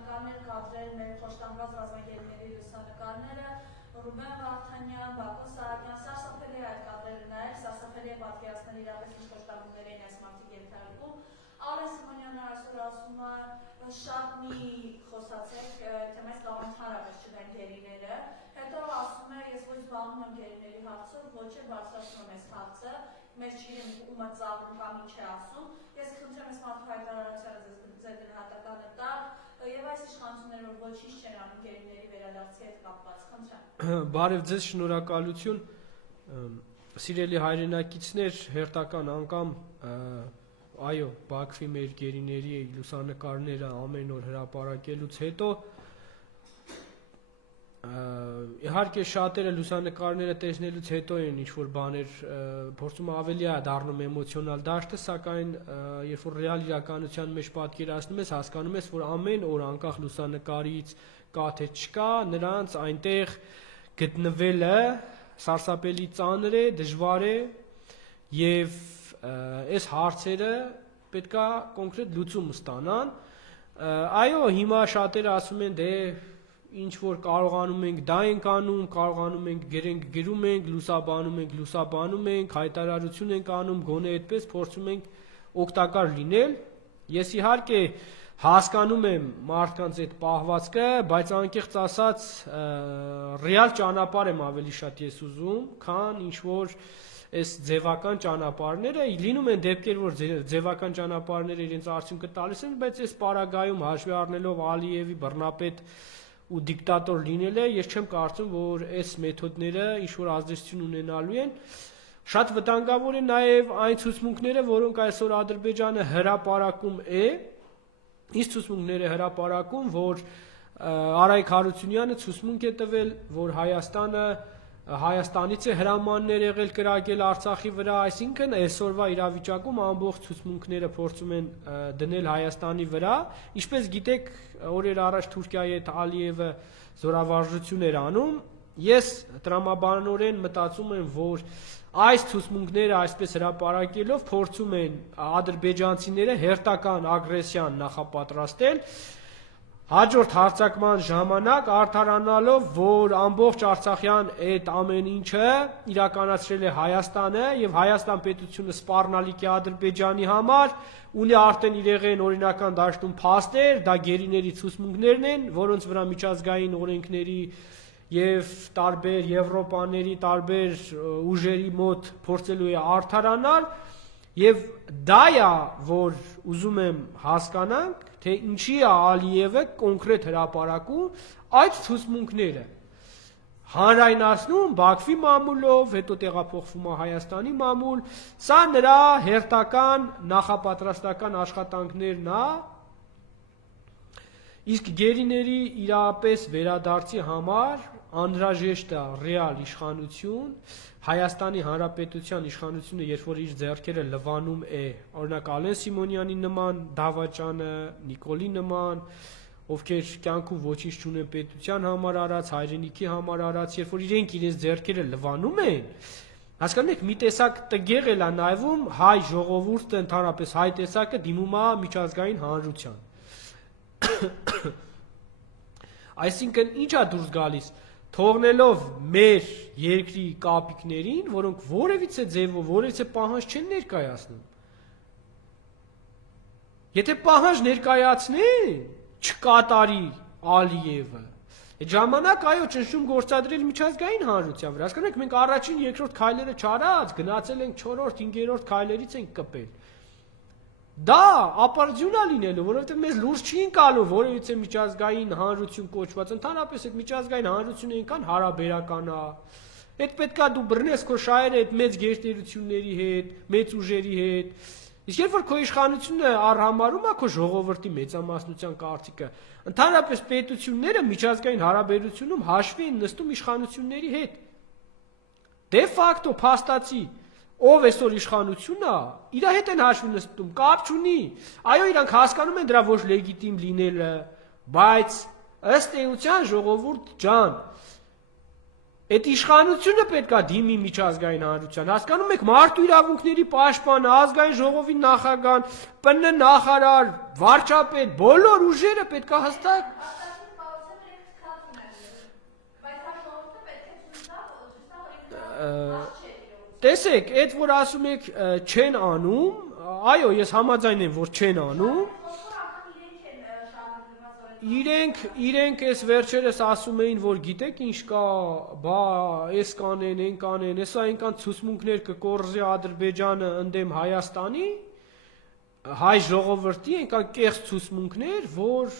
լուսանկարներ կադրել մեր խոշտանգված ռազմագերիների լուսանկարները, Ռուբեն Վարդանյան, Բակո Սահակյան, սարսափելի այդ կադրերը նայել, սարսափելի է պատկերացնել իրապես ինչ խոշտանգումներ էին այս մարդիկ ենթարկում։ Արեն Սիմոնյանը այսօր ասում է շատ մի խոսացեք, թե մեզ կարող ընդհանրապես չդեն գերիները, հետո ասում է ես ոչ զբաղվում եմ գերիների հարցով, ոչ է բարձրացնում եմ այս հարցը, մեզ չիրեմ ումը ծաղրում կամ ինչ է ասում, ես խնդրեմ այս մարդու հայտարարությանը ձեր գնահատականը տալ, եւ այս իշխանությունները որ ոչինչ չեն անում գերիների վերադարձի հետ կապված, խնդրեմ։ Բարև ձեզ, շնորհակալություն, սիրելի հայրենակիցներ, հերթական անգամ այո, Բաքվի մեր գերիների լուսանկարները ամեն օր հրապարակելուց հետո իհարկե շատերը լուսանկարները տեսնելուց հետո են ինչ-որ բաներ փորձում ավելի է դառնում էմոցիոնալ դաշտը, սակայն երբ որ ռեալ իրականության մեջ պատկերացնում ես, հասկանում ես, որ ամեն օր անկախ լուսանկարից կա թե չկա, նրանց այնտեղ գտնվելը սարսափելի ծանր է, դժվար է եւ այս հարցերը պետքա կոնկրետ լուծում ստանան։ Այո, հիմա շատերը ասում են, դե ինչ որ կարողանում ենք, դա ենք անում, կարողանում ենք գրենք, գրում ենք, լուսաբանում ենք, հայտարարություն ենք անում, գոնե այդպես փորձում ենք օգտակար լինել։ Ես իհարկե հասկանում եմ մարդկանց այդ պահվածքը, բայց անկեղծ ասած ռեալ ճանապարհ եմ ավելի շատ ես ուզում, քան ինչ որ այս ձևական ճանապարհները, լինում են դեպքեր, որ ձևական ճանապարհները իրենց արդյունքը տալիս են, բայց այս պարագայում հաշվի առնելով Ալիևի բռնապետ ու դիկտատոր լինելը, ես չեմ կարծում, որ այս մեթոդները ինչ որ ազդեցություն ունենալու են։ Շատ վտանգավոր է նաև այն ցուցմունքները, որոնք այսօր Ադրբեջանը հրապարակում է, իսկ ցուցմունքները հրապարակում, որ Արայք Հարությունյանը ցուցմունք է տվել, որ Հայաստանից է հրամաններ եղել կրակել Արցախի վրա, այսինքն այսօրվա իրավիճակում ամբողջ ցուցմունքները փորձում են դնել Հայաստանի վրա, ինչպես գիտեք, օրեր առաջ Թուրքիայի հետ Ալիևը զորավարժություն էր անում, ես տրամաբանորեն մտածում եմ, որ այս ցուցմունքները այսպես հրապարակելով փորձում են ադրբեջանցիները հերթական ագրեսիան նախապատրաստել, հաջորդ հարձակման ժամանակ արդարանալով, որ ամբողջ Արցախյան այդ ամեն ինչը իրականացրել է Հայաստանը եւ Հայաստան պետությունը սպառնալիք է Ադրբեջանի համար, ունի արդեն իրեղեն օրինական դաշտում փաստեր, դա գերիների ցուցմունքներն են, որոնց վրա միջազգային օրենքների եւ տարբեր Եվրոպաների տարբեր ուժերի մոտ փորձելու է արդարանալ եւ դա է, որ ուզում եմ հասկանանք, թե ինչի է Ալիևը կոնկրետ հրապարակում այդ ցուցմունքները հանրայնացնում Բաքվի մամուլով, հետո տեղափոխվում է Հայաստանի մամուլ, սա նրա հերթական նախապատրաստական աշխատանքներն է, իսկ գերիների իրապես վերադարձի համար անհրաժեշտ է ռեալ իշխանություն, Հայաստանի Հանրապետության իշխանությունը, երբ որ իր ձեռքերը լվանում է, օրինակ Ալեն Սիմոնյանի նման դավաճանը, Նիկոլի նման, ովքեր կյանքում ոչինչ չունեն պետության համար արած, հայրենիքի համար արած, երբ որ իրենք իրենց ձեռքերը լվանում են, հասկանում եք, մի տեսակ տգեղ էլ է նայվում հայ ժողովուրդը, ընդհանրապես հայ տեսակը դիմում է միջազգային հանրության։ Այսինքն ինչ է դուրս գալիս, թողնելով մեր երկրի կապիկներին, որոնք որևիցե ձևով, որևիցե պահանջ չեն ներկայացնում։ Եթե պահանջ ներկայացնեն, չկատարի Ալիևը, այդ ժամանակ այո ճնշում գործադրել միջազգային հանրության վրա, հասկանում եք, մենք առաջին, երկրորդ քայլերը չարած, գնացել ենք 4-րդ, 5-րդ քայլերից ենք կպել։ Դա ապարդյուն է լինելու, որովհետև մեզ լուրջ չի ընկալու որևիցե միջազգային հանրություն կոչված, ընդհանրապես այդ միջազգային հանրությունը այնքան հարաբերական է, այդ պետքա դու բռնես քո շահերը այդ մեծ գերտերությունների հետ, մեծ ուժերի հետ, իսկ երբ որ քո իշխանությունը առհամարում է քո ժողովրդի մեծամասնության կարծիքը, ընդհանրապես պետությունները միջազգային հարաբերությունում հաշվի են նստում իշխանությունների հետ։ Դե ֆակտո փաստացի ով այսօր իշխանությունն է, իր հետ են հաշվի նստում, կապ չունի։ Այո, իրանք հասկանում են դրա ոչ լեգիտիմ լինելը, բայց ըստ էության ժողովուրդ ջան, Այդ իշխանությունը պետք է դիմի միջազգային հանրության, հասկանում եք, մարդու իրավունքների պաշտպանը, ազգային ժողովի նախագահան, ՊՆ նախարար, վարչապետ, բոլոր ուժերը պետք է հստակ տեսեք, այդ որ ասում եք չեն անում, այո, ես համաձայն եմ, որ չեն անում, իրենք այս վերջերս ասում էին, որ գիտեք ինչ կա, բա այս կանեն, են կանեն, հեսա այնքան ցուցմունքներ կկորզի Ադրբեջանը ընդդեմ Հայաստանի, հայ ժողովրդի այնքան կեղծ ցուցմունքներ, որ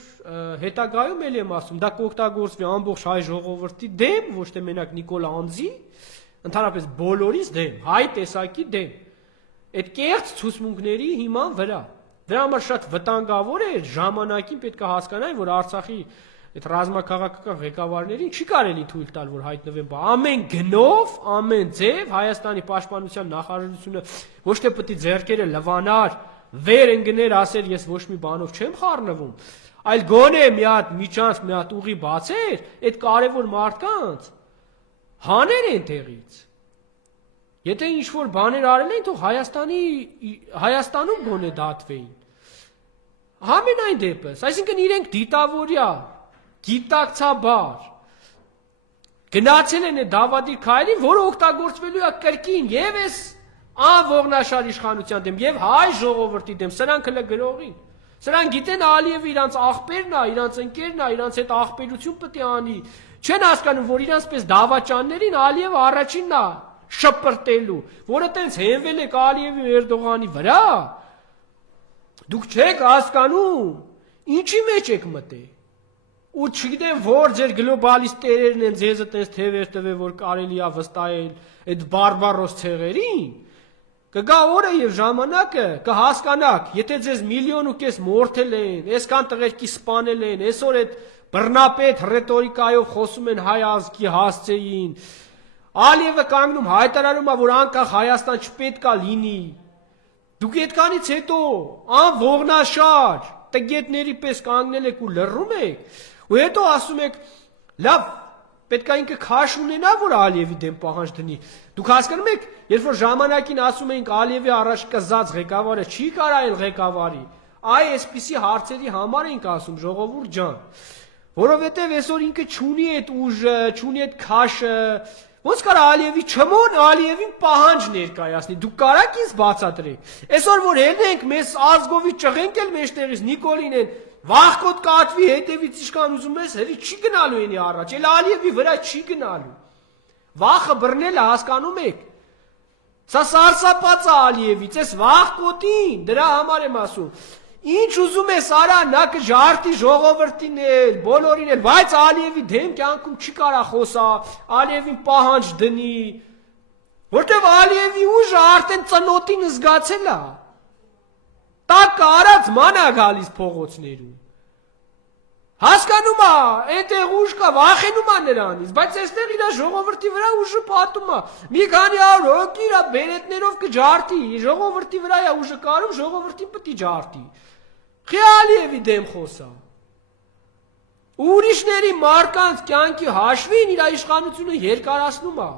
հետագայում էլ եմ ասում, դա կօգտագործվի ամբողջ հայ ժողովրդի դեմ, ոչ թե մենակ Նիկոլ Անձի, ընդհանրապես բոլորիս դեմ, հայ տեսակի դեմ, այդ կեղծ ցուցմունքների հիման վրա, դրա համար շատ վտանգավոր է, ժամանակին պետք է հասկանային, որ Արցախի այդ ռազմաքաղաքական ղեկավարներին չի կարելի թույլ տալ, որ հայտնվեն, ամեն գնով, ամեն ձև Հայաստանի պաշտպանության նախարարությունը ոչ թե պետք է ձեռքերը լվանար, վեր ընկներ, ասեր ես ոչ մի բանով չեմ խառնվում, այլ գոնե մի հատ միջանց, մի հատ ուղի բացեր, այդ կարևոր մարդկանց հաներ են տեղից։ Եթե ինչ-որ բաներ արել են, թող Հայաստանում գոնե դատվեին։ Համենայն դեպս, այսինքն իրենք դիտավորյա, գիտակցաբար, գնացել են այդ դավադիր քայլին, որը օգտագործվելու է կրկին եւ այս անողնաշար իշխանության դեմ եւ հայ ժողովրդի դեմ, սրանք հələ գրողին։ Սրանք գիտեն Ալիևը իրանց աղբերն է, իրանց ընկերն է, իրանց հետ աղբերություն պետք է անի։ Չեն հասկանում, որ իրանց պես դավաճաններին Ալիևը առաջինն է շպրտելու, որը տենց հենվել է Ալիևի ու Էրդողանի վրա։ Դուք չեք հասկանում, ինչի մեջ եք մտել։ Ու չգիտեմ, որ ձեր գլոբալիստ տերերն են ձեզը տես թևեր տվել, որ կարելի է վստահել այդ բարբարոս ցեղերին։ Կգա օրը եւ ժամանակը կհասկանաք, եթե ձեզ 1.5 միլիոն մորթել են, այսքան տղերքի սպանել են, այսօր այդ բռնապետ ռետորիկայով խոսում են հայ ազգի հասցեին, Ալիևը կանգնում հայտարարում է, որ անկախ Հայաստան չպետք է լինի, դուք այդքանից հետո անողնաշար տգետների պես կանգնել եք ու լռում եք, ու հետո ասում եք, լավ, պետք է ինքը քաշ ունենա, որ Ալիևի դեմ պահանջ դնի։ Դուք հասկանում եք, երբ որ ժամանակին ասում էինք Ալիևի առաջ կզած ղեկավարը չի կարայել ղեկավարի, այ այսպիսի հարցերի համար ենք ասում, ժողովուրդ ջան, որովհետև այսօր ինքը չունի այդ ուժը, չունի այդ քաշը, ոնց կարա Ալիևի չմոն Ալիևին պահանջ ներկայացնի, դուք կարաք ինձ բացատրեք։ Այսօր որ ելնենք, մեզ ազգովի ճղենք էլ մեջտեղից Նիկոլին են, վախկոտ կատվի հետևից իշքան ուզում ես, հերի չի գնալու ենի առաջ, էլ Ալիևի վրա չի գնալու։ Վախը բռնելը հասկանում եք։ Սա սարսափած է Ալիևից, այս վախկոտին, դրա համար եմ ասում։ Ինչ ուզում ես արա, նա կժարդի ժողովրդին էլ, բոլորին էլ, բայց Ալիևի դեմ կյանքում չի կարա խոսա, Ալիևին պահանջ դնի, որտեվ Ալիևի ուժը արդեն ծնոտին զգացել է։ Տակ արած ման է գալիս փողոցներում։ Հասկանում է, այնտեղ ուժ կա, վախենում է նրանից, բայց այստեղ իր ժողովրդի վրա ուժը պատում է։ Մի քանի 100 հոգի իր բերետներով կջարդի, ժողովրդի վրա է ուժը կարում, ժողովրդին պետք է ջարդի։ Ալիևի դեմ խոսա։ Ուրիշների մարկանց կյանքի հաշվին իր իշխանությունը երկարացնում է։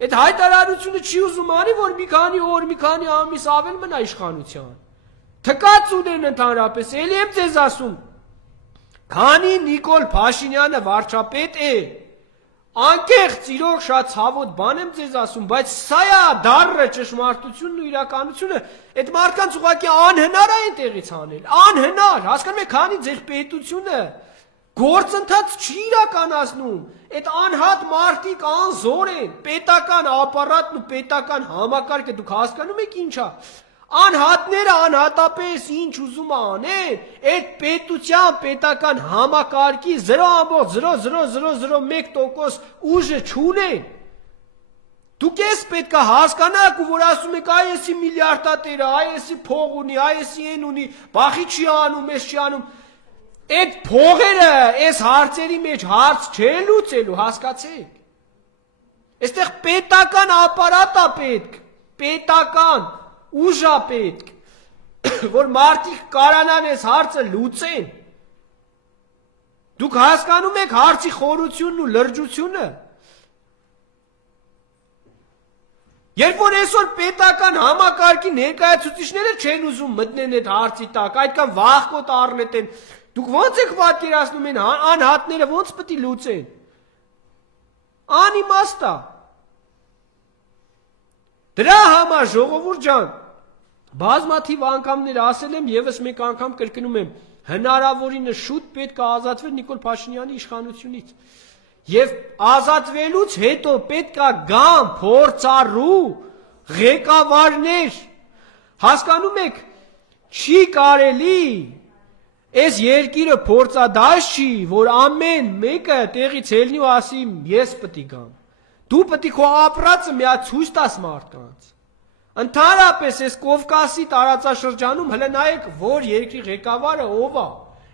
Այդ հայտարարությունը չի ուզում անի, որ մի քանի օր, մի քանի ամիս ավել մնա իշխանության։ Թկած ունեն ընդհանրապես, էլի եմ ձեզ ասում, քանի Նիկոլ Փաշինյանը վարչապետ է, անկեղծ իրոք շատ ցավոտ բան եմ ձեզ ասում, բայց սա է դառը ճշմարտությունն ու իրականությունը, այդ մարդկանց ուղղակի անհնար է այնտեղից անել, անհնար, հասկանում եք, քանի ձեր պետությունը գործընթաց չի իրականացնում, այդ անհատ մարդիկ անզոր են, պետական ապարատն ու պետական համակարգը դուք հասկանում եք ինչա։ Անհատները անհատապես ինչ ուզում անեն, այդ պետության պետական համակարգի 0.0001% ուժը չունեն։ Դուք ես պետք է հասկանաք ու որ ասում եք այ էսի միլիարդատերը, այ էսի փող ունի, այ էսի են ունի, բախի չի անում, էս չի անում։ Այդ փողերը այս հարցերի մեջ հարց չեն լուծելու, հասկացեք։ Այստեղ պետական ապարատ է պետք, պետական ուժա պետք, որ մարդիկ կարանան այս հարցը լուծեն։ Դուք հասկանում եք հարցի խորությունն ու լրջությունը։ Երբ որ այսօր պետական համակարգի ներկայացուցիչները չեն ուզում մտնեն այդ հարցի տակ, այդքան վախկոտ առնետեն, դուք ո՞նց եք պատկերացնում են անհատները ո՞նց պետք է լուծեն։ Անիմաստ է։ Դրա համար ժողովուրդ ջան, բազմաթիվ անգամներ ասել եմ, եւս մեկ անգամ կրկնում եմ, հնարավորինս շուտ պետք է ազատվել Նիկոլ Փաշինյանի իշխանությունից։ Եվ ազատվելուց հետո պետք է գան փորձառու ղեկավարներ, հասկանում եք, չի կարելի, այս երկիրը փորձադաշ չի, որ ամեն մեկը տեղից ելնի ու ասի ես պետք է գամ, դու պետք է քո ապրածը միա ցույց տաս մարդկանց, ընդհանրապես այս Կովկասի տարածաշրջանում հələ նայեք, որ երկրի ղեկավարը ով է,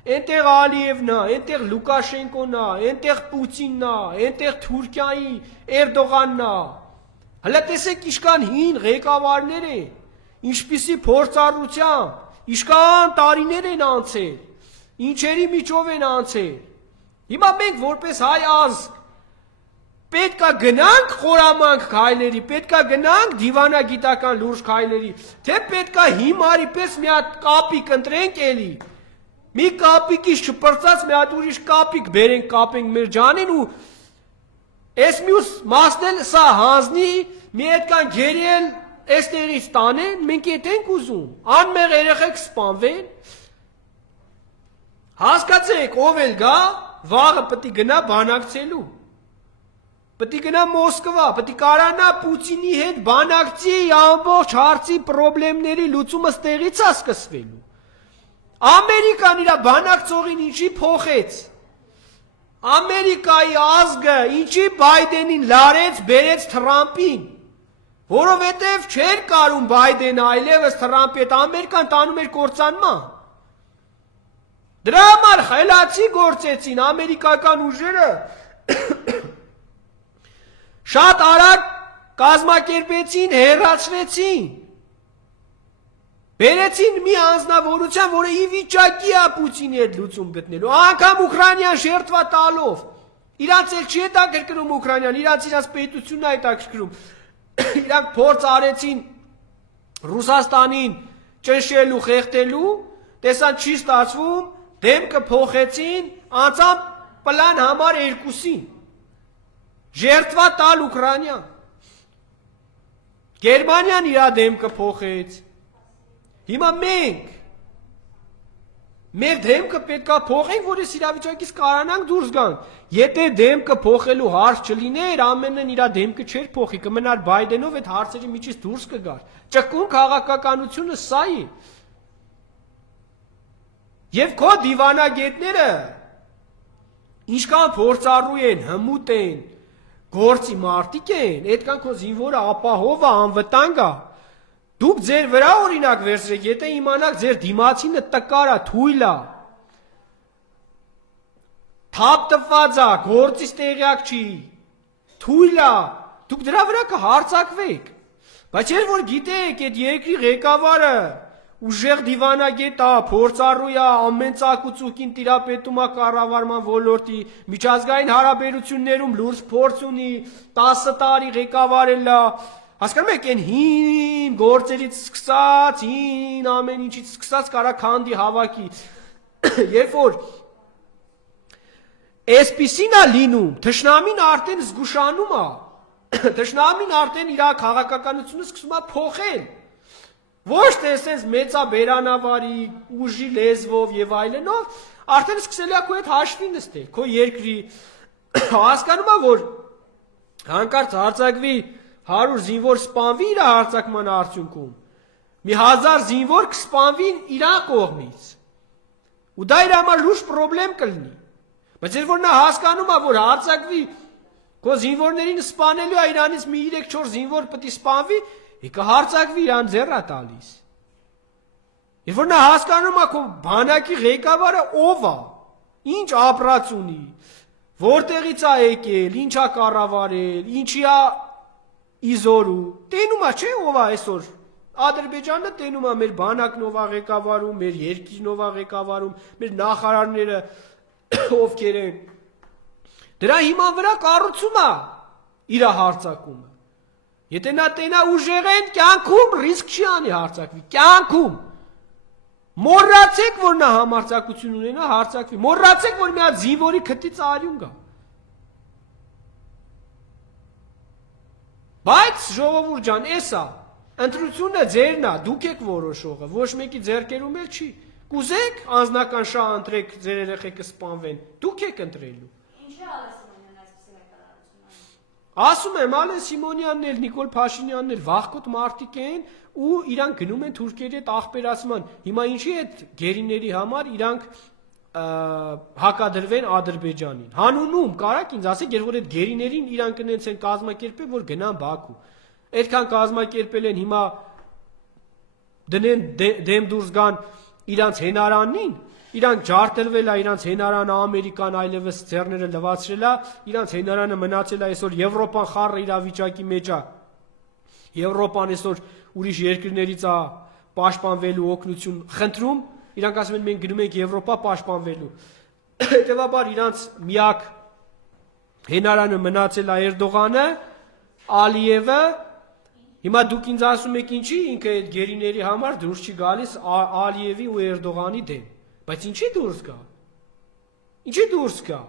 Այնտեղ Ալիևն է, այնտեղ Լուկաշենկոն է, այնտեղ Պուտինն է, այնտեղ Թուրքիայի Էրդողանն է։ Հələ տեսեք իշքան հին ղեկավարներ են, ինչպիսի փորձառությամբ, իշքան տարիներ են անցել, ինչերի միջով են անցել։ Հիմա մենք որպես հայ ազգ պետք է գնանք խորամանկ քայլերի, պետք է գնանք դիվանագիտական լուրջ քայլերի, թե պետք է հիմարի պես մի հատ կապիկ ընտրենք էլի։ Մի կապիկից չպրծած մի հատ ուրիշ կապիկ բերենք կապենք մեր ջանին ու այս մյուս մասն էլ սա հանձնի մի այդքան գերիել այստեղից տանեն, մենք էդ ենք ուզում, անմեղ երեխեք սպանվեն, հասկացեք, ով էլ գա, վաղը պետք է գնա բանակցելու, պետք է գնա Մոսկվա, պետք է կարանա Պուտինի հետ բանակցի ամբողջ հարցի պրոբլեմների լուծումը ստեղից է սկսվելու։ Ամերիկան իր բանակցողին ինչի փոխեց, Ամերիկայի ազգը ինչի Բայդենին լարեց, բերեց Թրամփին, որովհետև չէր կարում Բայդենը այլևս Թրամփի հետ, Ամերիկան տանում էր կործանման։ Դրա համար խելացի գործեցին ամերիկական ուժերը, շատ արագ կազմակերպեցին, հեռացվեցին, բերեցին մի անձնավորության, որը ի վիճակի է Պուտինի հետ լուծում գտնելու, անգամ Ուկրաինան շերտվա տալով, իրանց էլ չի հետաքրքրում Ուկրաինան, իրանց պետությունն է հետաքրքրում, իրանք փորձ արեցին Ռուսաստանին ճնշելու, խեղդելու, տեսան չի ստացվում, դեմքը փոխեցին, անցան պլան համար 2-ին, ժերտվա տալ Ուկրաինան, Գերմանիան իր դեմքը փոխեց, Հիմա մենք, մեր դեմքը պետք է փոխենք, որ այս իրավիճակից կարողանանք դուրս գանք, եթե դեմքը փոխելու հարց չլիներ, ամենն իր դեմքը չէր փոխի, կմնար Բայդենով այդ հարցերի միջից դուրս կգար, ճկուն քաղաքականությունը սա է, և քո դիվանագետները, ինչքան փորձառու են, հմուտ են, գործի մարդիկ են, այդքան քո զինվորը ապահով է, անվտանգ է, Դուք ձեր վրա օրինակ վերցրեք, եթե իմանաք ձեր դիմացինը տկար է, թույլ է, թափ տված է, գործից տեղյակ չի, թույլ է, դուք դրա վրա կհարձակվեք, բայց երբ որ գիտեք այդ երկրի ղեկավարը ուժեղ դիվանագետ է, փորձառու է, ամեն ծակուցուկին տիրապետում է կառավարման ոլորտի, միջազգային հարաբերություններում լուրջ փորձ ունի, 10 տարի ղեկավարել է, Հասկանում եք, այն հին գործերից սկսած, հին ամեն ինչից սկսած կարա քանդի հավաքի, երբ որ այսպիսին է լինում, թշնամին արդեն զգուշանում է, թշնամին արդեն իր քաղաքականությունը սկսում է փոխել, ոչ թե այսպես մեծաբերանավարի, ուժի լեզվով եւ այլնով, արդեն սկսել է քո հետ հաշվի նստել, քո երկրի, հասկանում է, որ հանկարծ հարձակվի 100 զինվոր սպանվի իր հարձակման արդյունքում, մի 1000 զինվոր կսպանվի իրան կողմից, ու դա իր համար լուրջ պրոբլեմ կլինի, բայց երբ որ նա հասկանում է, որ հարձակվի քո զինվորներին սպանելու է իրանից մի 3-4 զինվոր պետք է սպանվի, կհարձակվի իրան ձեռ է տալիս, երբ որ նա հասկանում է քո բանակի ղեկավարը ով է, ինչ ապրած ունի, որտեղից է եկել, ինչ է կառավարել, ինչի է իզորու, տենում է, չէ ով է այսօր, Ադրբեջանը տենում է մեր բանակն ով է ղեկավարում, մեր երկիրն ով է ղեկավարում, մեր նախարարները ովքեր են, դրա հիման վրա կառուցում է իր հարձակումը, Եթե նա տենա ուժեղեն, կյանքում ռիսկ չի անի հարցակվի, կյանքում։ Մոռացեք, որ նա համարձակություն ունենա, հարցակվի, մոռացեք, որ մի հատ զինվորի քթից արյուն գա։ Բայց ժողովուրդ ջան, էսա, ընտրությունը ձերն է, դուք եք որոշողը, ոչ մեկի ձեռքերում էլ չի։ Կուզեք անձնական շահ ընտրեք, ձեր երեխեքը սպանվեն, դուք եք ընտրելու։ Ինչ է Ալեն Սիմոնյանն այսպիսի հայտարարություն։ Ասում եմ, Ալեն Սիմոնյանն էլ, Նիկոլ Փաշինյանն էլ վաղկոտ մարդիկ են ու իրանք գնում են թուրքերի հետ աղբերացման։ Հիմա ինչի այդ գերիների համար իրանք հակադրվեն Ադրբեջանին։ Հանունում կարաք ինձ ասեք, երբ որ այդ գերիներին իրանք ընենց են կազմակերպել, որ գնան Բաքու։ Այդքան կազմակերպել են հիմա դնեն դեմ դուրս գան իրանց հենարանին, իրանք ջարդրվել է, իրանց հենարանը Ամերիկան այլևս ձեռները լվացրել է, իրանց հենարանը մնացել է այսօր Եվրոպան խառը իրավիճակի մեջ է։ Եվրոպան այսօր ուրիշ երկրներից է պաշտպանվելու օգնություն խնդրում, իրանք ասում են մենք գնում ենք Եվրոպա պաշտպանվելու։ Հետևաբար իրանց միակ հենարանը մնացել է Էրդողանը, Ալիևը։ Հիմա դուք ինձ ասում եք ինչի ինքը այդ գերիների համար դուրս չի գալիս Ալիևի ու Էրդողանի դեմ։ Բայց ինչի դուրս գա։ Ինչի դուրս գա։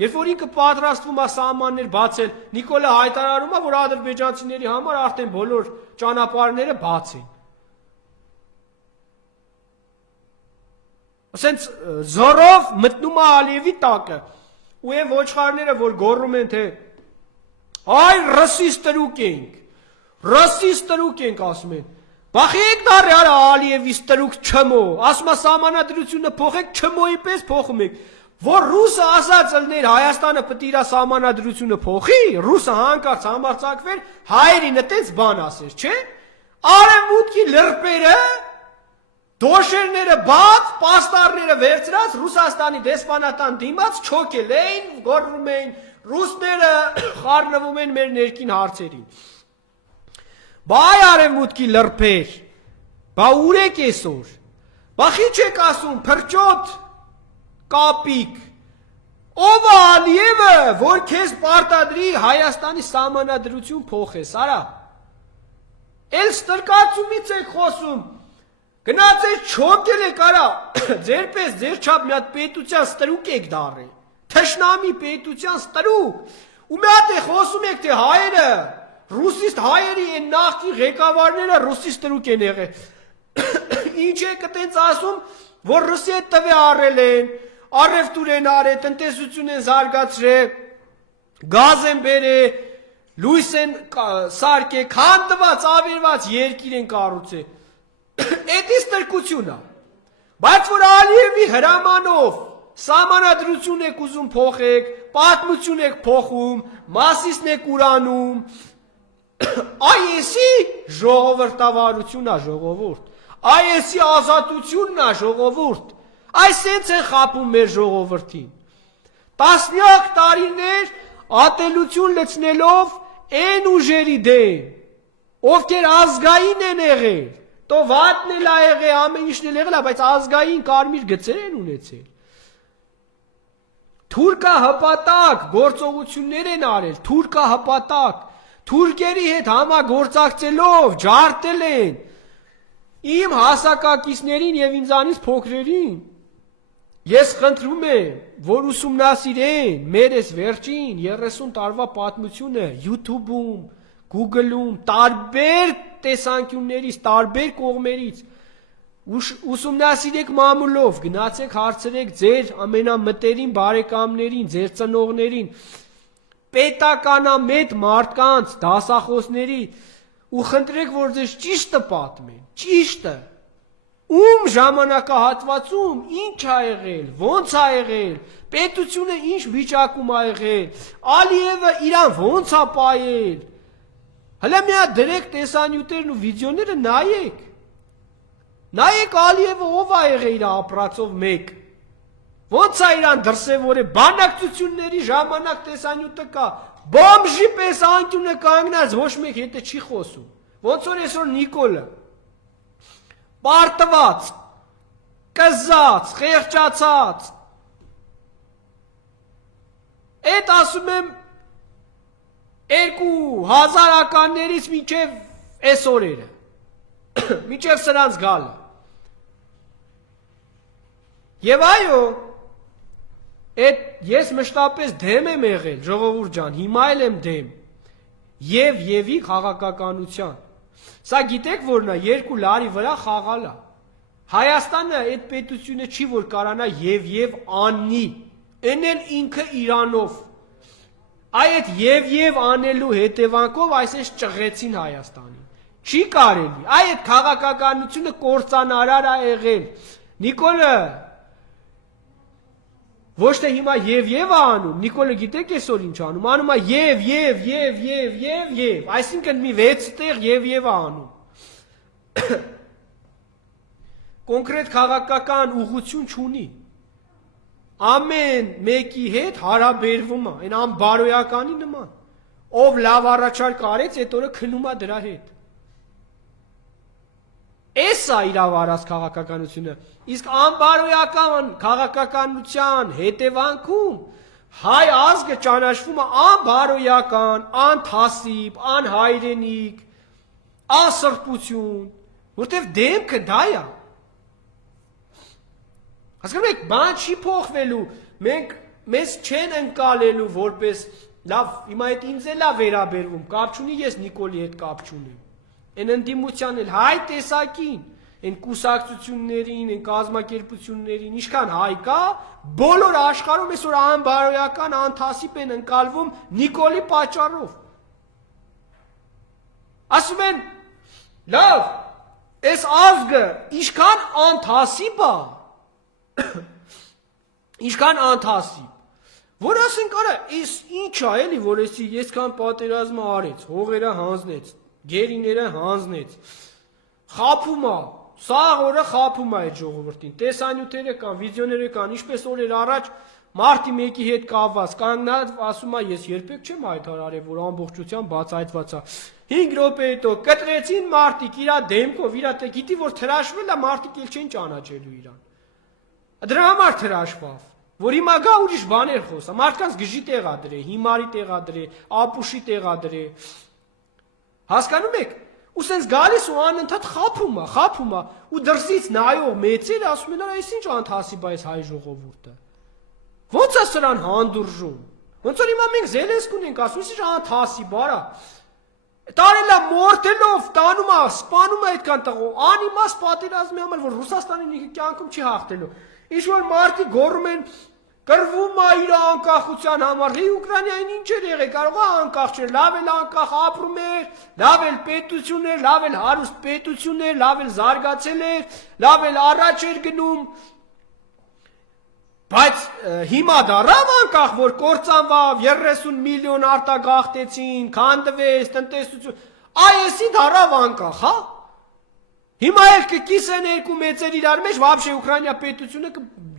Երբ որ ինքը պատրաստվում է սահմաններ բացել, Նիկոլը հայտարարում է, որ ադրբեջանցիների համար արդեն բոլոր ճանապարհները բաց են։ Ասենց զորով մտնում է Ալիևի տակը։ Ու այն ոչխարները, որ գոռում են, թե այ ռասիստ տրուկ ենք։ Ռասիստ տրուկ ենք ասում են։ Բախեք դարյալ Ալիևի տրուկ չմո, ասում է սահմանադրությունը փոխեք, չմոյի պես փոխում եք։ Որ ռուսը ասած ըլներ Հայաստանը պետք է իր սահմանադրությունը փոխի, ռուսը հանկարծ համարձակվեր հայերին այդպես բան ասեր, չէ՞։ Արևմուտքի լրպերը դոշերները բաց, պաստառները վերցրած Ռուսաստանի դեսպանատան դիմաց չոքել էին, գոռում էին ռուսները խառնվում են մեր ներքին հարցերին։ Բա այ արևմուտքի լրպեր, բա ուր եք այսօր։ Բա խի չեք ասում փրճոտ կապիկ։ Ով է Ալիևը, որ քեզ պարտադրի Հայաստանի սահմանադրություն փոխես, արա։ Էլ ստրկացումից եք խոսում։ Գնացեք չոքել եք, արա, ձեր պես ձեր չափ մի հատ պետության ստրուկ եք դառել, թշնամի պետության ստրուկ, ու մի հատ է խոսում եք, թե հայերը, ռուսիստ հայերի են նախկին ղեկավարները ռուսիստ ստրուկ են եղել, ինչ եք այտենց ասում, որ ռուսի հետ տվե առել են, առևտուր են արել, տնտեսություն են զարգացրել, գազ են բերել, լույս են սարքել, քանդված, ավերված երկիր են կառուցել։ Էդի ստրկություն է, բայց որ Ալիևի հրամանով սահմանադրություն եք ուզում փոխեք, պատմություն եք փոխում, մասիսն եք ուրանում, այսի ժողովրդավարությունն է ժողովուրդ, այսի ազատությունն է ժողովուրդ, այսենց են խաբում մեր ժողովրդին, տասնյակ տարիներ ատելություն լցնելով են ուժերի դեմ, ովքեր ազգային են եղել, То վատն էլ ա եղել, ամեն ինչն էլ եղել, բայց ազգային կարմիր գծեր են ունեցել։ Թուրքահպատակ գործողություններ են արել, թուրքահպատակ, թուրքերի հետ համագործակցելով ջարդել են իմ հասակակիցներին եւ ինձանից փոքրերին։ Ես խնդրում եմ, որ ուսումնասիրեն մեր այս վերջին 30 տարվա պատմությունը YouTube-ում, Google-ում, տարբեր տեսանկյուններից, տարբեր կողմերից, ուսումնասիրեք մամուլով, գնացեք հարցրեք ձեր ամենամտերին բարեկամներին, ձեր ծնողներին, պետականամետ մարդկանց, դասախոսների, ու խնդրեք, որ ձեզ ճիշտը պատմեն, ճիշտը, ում ժամանակահատվածում ինչ ա եղել, ոնց ա եղել, պետությունը ինչ վիճակում ա եղել, Ալիևը իրան ոնց ա պայել, հլը մի հատ դրեք տեսանյութերն ու վիդեոները նայեք, նայեք Ալիևը ով ա եղել իր ապրածով մեկ, ոնց ա իրան դրսևորել, բանակցությունների ժամանակ տեսանյութը կա, բոմժի պես անկյունը կանգնած ոչ մեկ հետը չի խոսում, ոնց որ այսօր Նիկոլը, պարտված, կզած, խեղճացած, էդ ասում եմ, 2000-ականներից մինչև այս օրերը, մինչև սրանց գալը։ Եվ այո, ես մշտապես դեմ եմ եղել, ժողովուրդ ջան, հիմա էլ եմ դեմ, եվի խաղաղականության։ Սա գիտեք որն է, 2 լարի վրա խաղալ է։ Հայաստանը այդ պետությունը չի, որ կարանա եւ անի, են էլ ինքը Իրանով։ Այդ եւ անելու հետևանքով այսպես ճղեցին Հայաստանին։ Չի կարելի, այդ քաղաքականությունը կործանարար է եղել։ Նիկոլը ոչ թե հիմա եւ անում, Նիկոլը գիտեք այսօր ինչ անում, անում է եւ, այսինքն մի 6 տեղ եւ անում։ Կոնկրետ քաղաքական ուղղություն չունի։ Ամեն մեկի հետ հարաբերվում է, այն անբարոյականի նման։ Ով լավ առաջարկ արեց, այդ օրը քնում է դրա հետ։ Էս է իրավ արած քաղաքականությունը, իսկ անբարոյական քաղաքականության հետևանքում հայ ազգը ճանաչվում է անբարոյական, անթասիբ, անհայրենիք, անսրբություն, որտեվ դեմքը դա է։ Հասկանում եք, բան չի փոխվելու, մեզ չեն ընկալելու որպես, լավ, հիմա այդ ինձ էլ է վերաբերվում, կապ չունի, ես Նիկոլի հետ կապ չունեմ, են ընդդիմության էլ հայ տեսակին, են կուսակցություններին, են կազմակերպություններին, ինչքան հայ կա, բոլոր աշխարհում այսօր անբարոյական, անթասիբ են ընկալվում Նիկոլի պատճառով։ Ասում են, լավ, այս ազգը ինչքան անթասիբ է, ինչքան անթասիբ, որ ասենք արա, ես ինչ է էլի, որ ես կան պատերազմը արեց, հողերը հանձնեց, գերիները հանձնեց, խափում է, սաղ օրը խափում է այդ ժողովրդին, տեսանյութերը կան, վիդեոները կան, ինչպես օրեր առաջ մարտի մեկի հետ կապված, կանգնած ասում է, ես երբեք չեմ հայտարարել, որ ամբողջությամբ բացահայտված է, 5 րոպե հետո կտրեցին մարտիկ իրա դեմքով, իրա գիտի, որ թրաշվել է, մարտիկ էլ չեն ճանաչելու իրան։ Դրա համար թրաշվավ, որ հիմա գա ուրիշ բաներ խոսա, մարդկանց գժի տեղա դրե, հիմարի տեղա դրե, ապուշի տեղա դրե, հասկանում եք, ու սենց գալիս ու անընդհատ խափում է, ու դրսից նայող մեծերը ասում են, այս ինչ անթասիբ է այս հայ ժողովուրդը, ոնց է սրան հանդուրժում, ոնց որ հիմա մենք Զելենսկուն ենք ասում, ինչ անթասիբ արա, տարելա մորթելով, տանում է, սպանում է այդքան տղով, անիմաս պատերազմի համար, որ Ռուսաստանի կյանքում չի հաղթելու, ինչ-որ մարդիկ գոռում են, կռվում է իր անկախության համար, Ուկրաինային ինչ էր եղել, կարող է անկախ չէր, լավ էլ անկախ ապրում էր, լավ էլ պետություն էր, լավ էլ հարուստ պետություն էր, լավ էլ զարգացել էր, լավ էլ առաջ էր գնում, բայց հիմա դառավ անկախ, որ կործանվավ, 30 միլիոն արտագաղթեցին, քանդվեց, տնտեսություն, այսի դառավ անկախ, հա? Հիմա էլ կկիսեն երկու մեծեր իրար մեջ, վաբշե Ուկրաինա պետությունը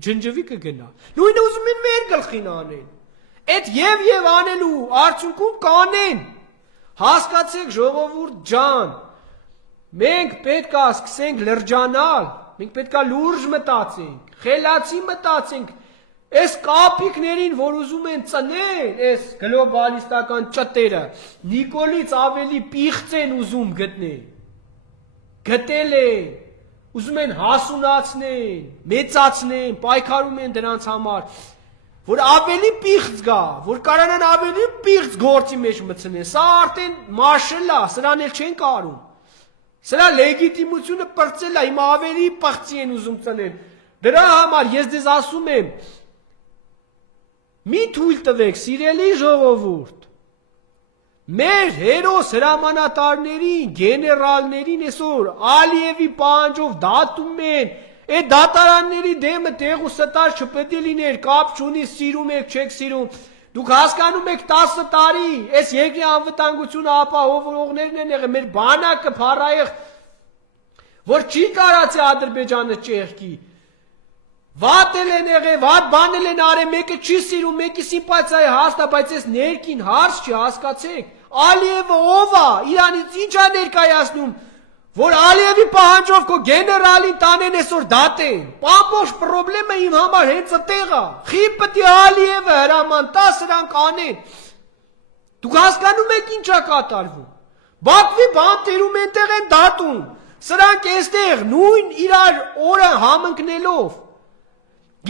ջնջվի կգնա։ Նույնը ուզում են մեր գլխին անեն։ Այդ եւ անելու արդյունքում կանեն։ Հասկացեք ժողովուրդ ջան, մենք պետք է սկսենք լրջանալ, մենք պետք է լուրջ մտածենք, խելացի մտածենք, այս կապիկներին, որ ուզում են ծնել, այս գլոբալիստական ճտերը, Նիկոլից ավելի պիղծ են ուզում գտնել, գտել են, ուզում են հասունացնեն, մեծացնեն, պայքարում են դրանց համար, որ ավելի պիղծ գա, որ կարանան ավելի պիղծ գործի մեջ մտցնեն, սա արդեն մաշել է, սրան էլ չեն կարում, սրա լեգիտիմությունը պրծել է, հիմա ավելի պղծի են ուզում ծնել, դրա համար ես դեզ ասում եմ, մի թույլ տվեք, սիրելի ժողովուրդ, մեր հերոս հրամանատարներին, գեներալներին այսօր Ալիևի պահանջով դատում են, այդ դատարանների դեմը տեղ ու ստար չպետք է լիներ, կապ չունի, սիրում եք, չեք սիրում, դուք հասկանում եք 10 տարի, այս երկրի անվտանգությունը ապահովողներն են եղել, մեր բանակը փառայեղ, որ չի կարացի Ադրբեջանը ճեղքի, վատ էլ են եղել, վատ բանել են արել, մեկը չի սիրում, մեկի սիմպաթիա է հաստա, բայց այս ներքին հարց չի, հասկացեք, Ալիևը ով է, իրանից ինչ է ներկայացնում, որ Ալիևի պահանջով քո գեներալին տանեն այսօր դատեն, ամբողջ պրոբլեմը իմ համար հենց այդտեղ է, խի պետք է Ալիևը հրաման տա, սրանք անեն, Դուք հասկանում եք ինչ է կատարվում։ Բաքվի բանտերում այնտեղ են դատում։ Սրանք այստեղ նույն իրար օրը համընկնելով։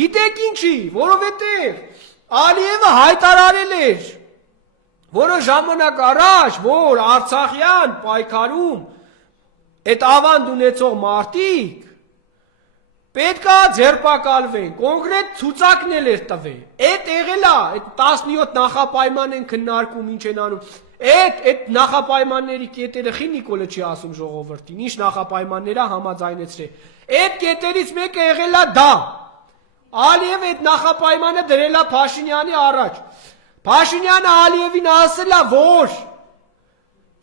Գիտեք ինչի, որովհետև Ալիևը հայտարարել էր որոշ ժամանակ առաջ, որ Արցախյան պայքարում այդ ավանդ ունեցող մարդիկ պետքա ձերբակալվեն, կոնկրետ ցուցակներ էր տվել։ Այդ եղել է, այդ 17 նախապայման են քննարկում, ինչ են անում։ Այդ նախապայմանների կետերը խի Նիկոլը չի ասում ժողովրդին, ինչ նախապայմանները համաձայնեցրել։ Այդ կետերից մեկը եղել է դա։ Ալիևը այդ նախապայմանը դրել է Փաշինյանի առաջ։ Փաշինյանը Ալիևին ասել է, որ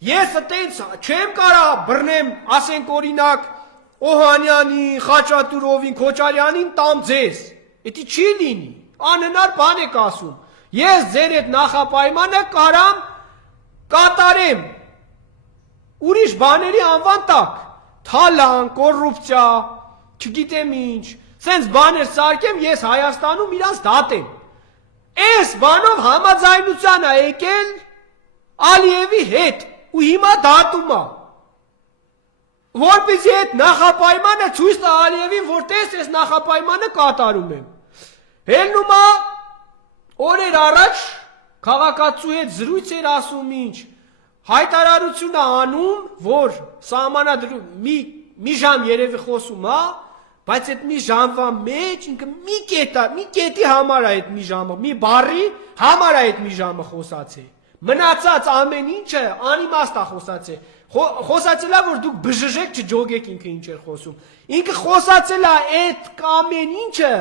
ես այտենց չեմ կարա բռնեմ, ասենք օրինակ Օհանյանի, Խաչատուրովին, Քոչարյանին տամ ձեզ։ Դա չի լինի։ Անհնար բան եք ասում։ Ես ձեր այդ նախապայմանը կարամ կատարեմ։ Ուրիշ բաների անվան տակ, թալան, կոռուպցիա, չգիտեմ ինչ, սենց բաներ սարքեմ, ես Հայաստանում իրանց դատեմ։ Այս բանով համաձայնության է եկել Ալիևի հետ ու հիմա դատում է։ Որպեսզի այդ նախապայմանը ցույց տա Ալիևին, որ տես այս նախապայմանը կատարում եմ։ Հելնում է օրեր առաջ քաղաքացու հետ զրույց էր ասում ինչ, հայտարարություն է անում, որ սահմանադրում մի ժամ երևի խոսում է, բայց այդ մի ժամվա մեջ ինքը մի կետի համար է այդ մի ժամը, մի բառի համար է այդ մի ժամը խոսացել։ Մնացած ամեն ինչը անիմաստ է խոսացել։ Խոսացել է, որ դուք բժժեք չջոգեք ինքը ինչ էր խոսում։ Ինքը խոսացել է այդ ամեն ինչը,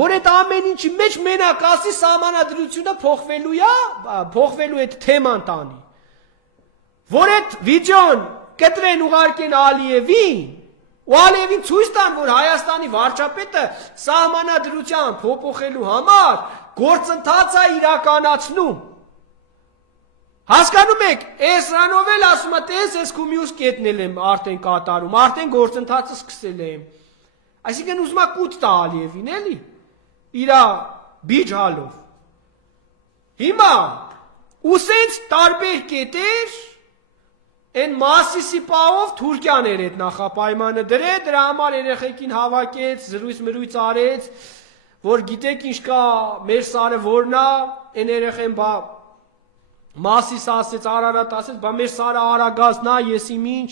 որ այդ ամեն ինչի մեջ մենակ ասի սահմանադրությունը փոխվելու այդ թեման տանի։ Որ այդ վիդեոն կտրեն ուղարկեն Ալիևին, ու Ալիևին ցույց տան, որ Հայաստանի վարչապետը սահմանադրության փոփոխելու համար գործընթաց է իրականացնում։ Հասկանում եք, այս ռանով էլ ասում է, տես ես քու մյուս կետնել եմ արդեն կատարում, արդեն գործընթացը սկսել եմ։ Այսինքն ուզում է կուտ տա Ալիևին, էլի, իրա բիջհալով։ Հիմա, ու սենց տարբեր կետեր, են Մասիսի պահով Թուրքիան էր այդ նախապայմանը դրե, դրա համար երեխեքին հավաքեց, զրույց արեց, որ գիտեք ինչ կա, մեր սարը որն է, են երեխեն բա Մասիս ասեց, Արարատ ասեց, բա մեր սարը Արագազն է, ես իմ ինչ,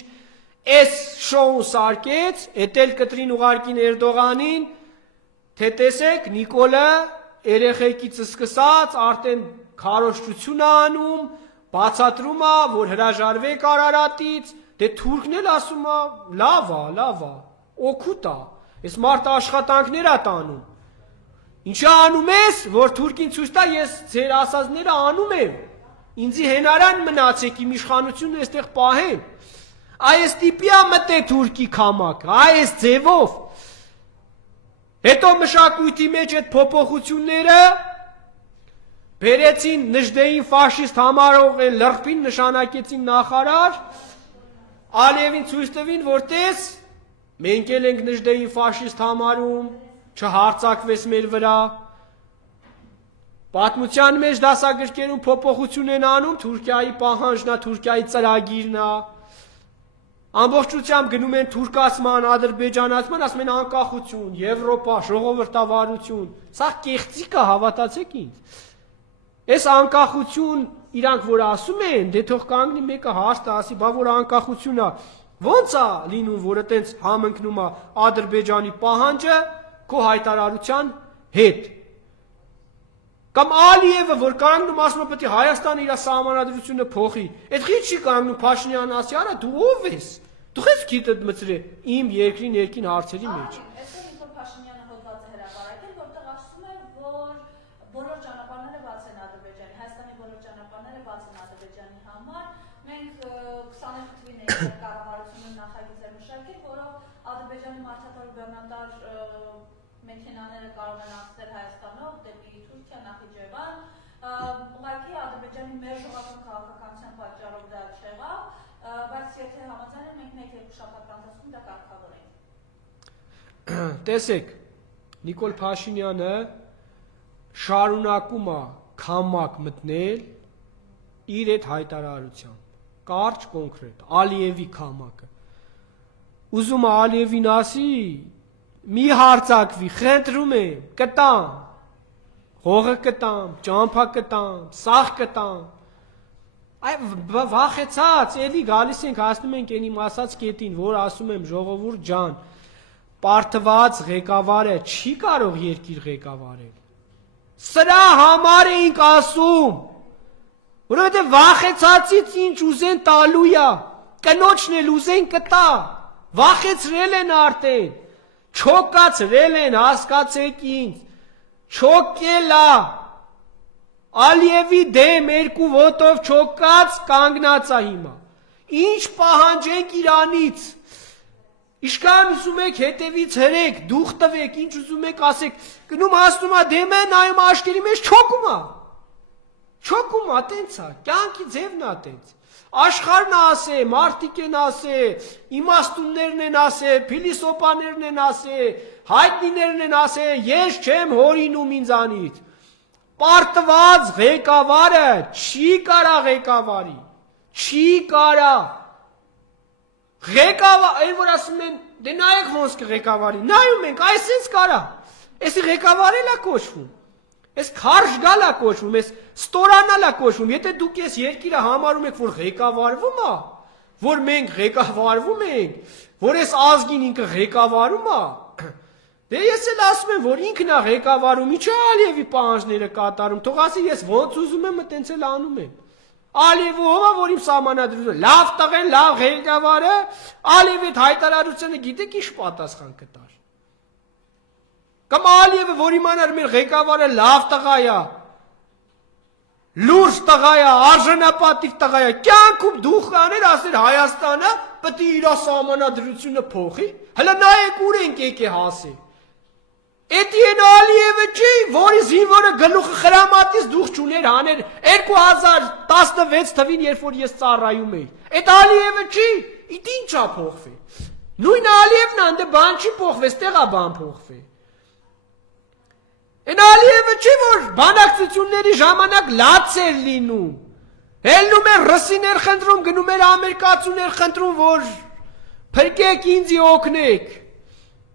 այս շոուն սարկեց, էտել կտրին ուղարկին Էրդողանին, թե տեսեք, Նիկոլը երեխեքից սկսած, արդեն քարոզչություն է անում, բացատրում է, որ հրաժարվեք Արարատից, դե թուրքն էլ ասում է, լավ է, օգուտ է, այս մարդը աշխատանքներ է տանում։ Ինչա անում ես, որ թուրքին ցույց տա, ես ձեր ասածները անում եմ։ Ինձի հենարան մնացեք, իմ իշխանությունը այստեղ պահեմ։ Այս տիպիա մտե թուրքի քամակ, այս ձևով։ Հետո մշակույթի մեջ այդ փոփոխությունները բերեցին Նժդեին ֆաշիստ համարող են լրբին նշանակեցին նախարար, Ալիևին ցույց տվին, որ տես, մենք էլ ենք Նժդեին ֆաշիստ համարում, չհարցակվես մեր վրա։ Պատմության մեջ դասագրքերում փոփոխություն են անում, Թուրքիայի պահանջն է, Թուրքիայի ծրագիրն է։ Ամբողջությամբ գնում են թուրքացման, ադրբեջանացման, ասում են անկախություն, Եվրոպա, ժողովրդավարություն։ Սա կեղծիկ է, հավատացեք ինձ։ Այս անկախություն իրանք որ ասում են, դե թող կանգնի մեկը հաշտ ասի, բա որ անկախություն է։ Ոնց է լինում, որ այտենց համընկնում է Ադրբեջանի պահանջը քո հայտարարության հետ։ Կամ Ալիևը, որ կանգնում ասում է, պետք է Հայաստանը իր սահմանադրությունը փոխի։ Այդ խիչ չի կանգնում Փաշինյանը ասի, արա դու ով ես։ Դու ես գիտդ մծրե իմ երկրի ներքին հարցերի մեջ։ Այսօր ինքը Փաշինյանը հոդված է հրապարակել, որտեղ ասում է, որ բոլոր ճանապարհները բաց են Ադրբեջանի, Հայաստանի բոլոր ճանապարհները բաց են Ադրբեջանի համար։ Մենք 22 թվին էինք կառավարությունը նախագիծեր մշակել, որով Ադրբեջանի մարդատար ու բեռնատար մեքենաները կարող են անցնել Հայաստանով դեպի Թուրքիա, Նախիջևան, ուղղակի Ադրբեջանի մերժողական քաղաքականության պատճառով դա չեղավ, բայց եթե համաձայն են, մենք մեկ-երկու շաբաթ ընթացքում դա կարգավորենք։ Տեսեք, Նիկոլ Փաշինյանը շարունակում է քամակ մտնել իր այդ հայտարարությամբ, կարճ կոնկրետ, Ալիևի քամակը։ Ուզում է Ալիևին ասի, մի հարցակվի, խնդրում եմ, կտամ, հողը կտամ, ճամփա կտամ, սաղ կտամ։ Այ վախեցած, էլի գալիս ենք, հասնում ենք այն իմ ասած կետին, որ ասում եմ ժողովուրդ ջան, պարտված ղեկավարը չի կարող երկիր ղեկավարել։ Սրա համար էինք ասում, որովհետև վախեցածից ինչ ուզեն տալու է, կնոջն էլ ուզեն կտա, վախեցրել են արդեն, չոկացրել են, հասկացեք ինձ, չոկելա, Ալիևի դեմ երկու ոտով չոկած կանգնած է հիմա, ինչ պահանջենք իրանից, Իշքան ուզում եք հետևից հրեք, դուխ տվեք, ինչ ուզում եք ասեք, գնում հասնում է դեմը, նայում աշկերի մեջ չոքում է, տենց է, կյանքի ձևն է տենց, աշխարհն ասե, մարդիկ են ասե, իմաստուններն են ասե, փիլիսոփաներն են ասե, հայտնիներն են ասե, ես չեմ հորինում ինձանից, պարտված ղեկավարը չի կարա ղեկավարի, չի կարա, ղեկավար, այն որ ասում են, դե նայեք ոնց կղեկավարի, նայում ենք, այսինց կարա, էսի ղեկավարել է կոչվում, էս քարշ գալ է կոչվում, էս ստորանալ է կոչվում, եթե դուք ես երկիրը համարում եք, որ ղեկավարվում է, որ մենք ղեկավարվում ենք, որ էս ազգին ինքը ղեկավարում է, դե ես էլ ասում եմ, որ ինքն է ղեկավարում, ինչ է Ալիևի պահանջները կատարում, թող ասի ես ոնց ուզում եմ, տենց էլ անում եմ։ Ալիևը ով է, որ իմ սահմանադրությունը, լավ տղեն, լավ ղեկավարը, Ալիևի այդ հայտարարությունը գիտեք ինչ պատասխան կտար։ Կամ Ալիևը, որ իմանար մեր ղեկավարը լավ տղա է, լուրջ տղա է, արժանապատիվ տղա է, կյանքում դուխ աներ, ասեր Հայաստանը պետք է իր սահմանադրությունը փոխի, հələ նայեք ուր ենք եկե հասել։ Էդին Ալիևը չի, որի զինվորը գլուխը խրամատից դուխ չուներ հաներ 2016 թվին, երբ որ ես ծառայում էի։ Էդ Ալիևը չի, իդ ինչ է փոխվել։ Նույն Ալիևն է, դե բան չի փոխվել, ստեղ է բան փոխվել։ Այն Ալիևը չի, որ բանակցությունների ժամանակ լաց էր լինում։ Ելնում էր ռուսիներ խնդրում, գնում էր ամերիկացուներ խնդրում, որ փրկեք ինձ օգնեք։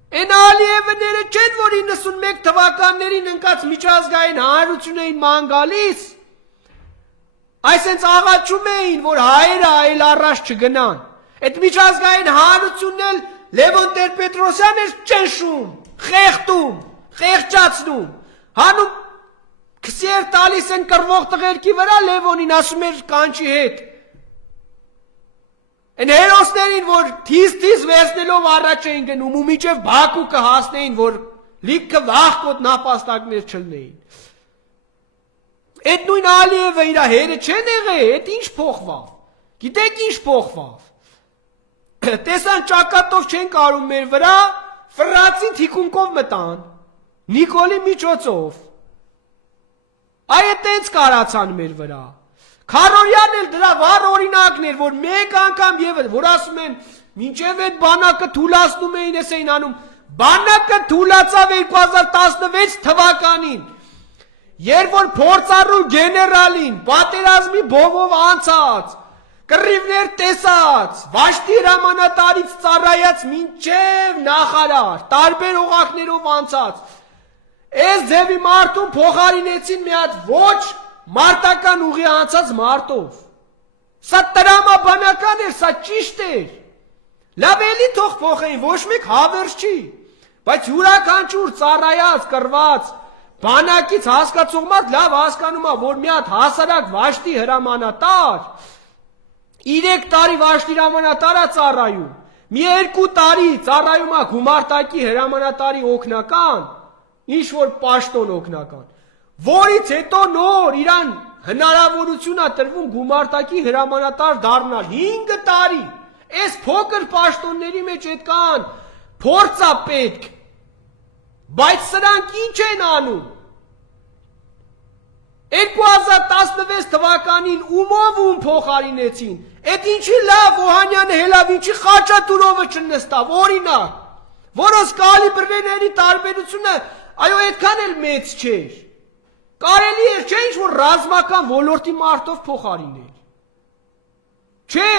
Այն Ալիևները չեն, որ 91 թվականներին ընկած միջազգային հանրություն էին ման գալիս, այսենց աղաչում էին, որ հայերը այլ առաջ չգնան, այդ միջազգային հանրությունն էլ Լևոն Տեր-Պետրոսյանն էր ճնշում, խեղդում, խեղճացնում, հանում քսեր տալիս են կռվող տղերքի վրա Լևոնին, ասում էր կանչի հետ, Այն հերոսներին, որ թիզ վերցնելով առաջ էին գնում ու միջև Բաքու կհասնեին, որ լիքը վախկոտ նապաստակներ չլնեին։ Այդ նույն Ալիևը իր հերը չեն եղել, այդ ինչ փոխվավ։ Գիտեք ինչ փոխվավ։ Տեսան ճակատով չեն կարում մեր վրա, ֆրանսին թիկունքով մտան, Նիկոլի միջոցով։ Այ տենց կարացան մեր վրա։ Քարորյանն էլ դրա վառ օրինակն էր, որ մեկ անգամ ևս, որ ասում են, մինչև այդ բանակը թուլացնում էին, ես էին անում, բանակը թուլացավ 2016 թվականին, երբ որ փորձառու գեներալին, պատերազմի բովով անցած, կռիվներ տեսած, Վաշտի հրամանատարից ծառայած մինչև նախարար, տարբեր օղակներով անցած, այս ձևի մարդուն փոխարինեցին մի հատ ոչ մարտական ուղի անցած մարդով, սա տրամաբանական էր, սա ճիշտ էր, լավ էլի թող փոխեին, ոչ մեկ հավերժ չի, բայց յուրաքանչյուր ծառայած, կռված, բանակից հասկացող մարդ լավ հասկանում է, որ մի հատ հասարակ Վաշտի հրամանատար, 3 տարի Վաշտի հրամանատարը ծառայում, մի 2 տարի ծառայում է գումարտակի հրամանատարի օգնական, ինչ որ պաշտոն օգնական, որից հետո նոր իրան հնարավորություն է տրվում գումարտակի հրամանատար դառնալ 5 տարի, այս փոքր պաշտոնների մեջ այդքան փորձ է պետք, բայց սրանք ինչ են անում, 2016 թվականին ումով ում փոխարինեցին, այդ ինչի լավ Օհանյանը հելավ, ինչի Խաչատուրովը չնստավ, օրինակ, որոնց կալիբրների տարբերությունը, այո, այդքան էլ մեծ չէր, Կարելի է չէ ինչ որ ռազմական ոլորտի մարդով փոխարինել։ Չէ։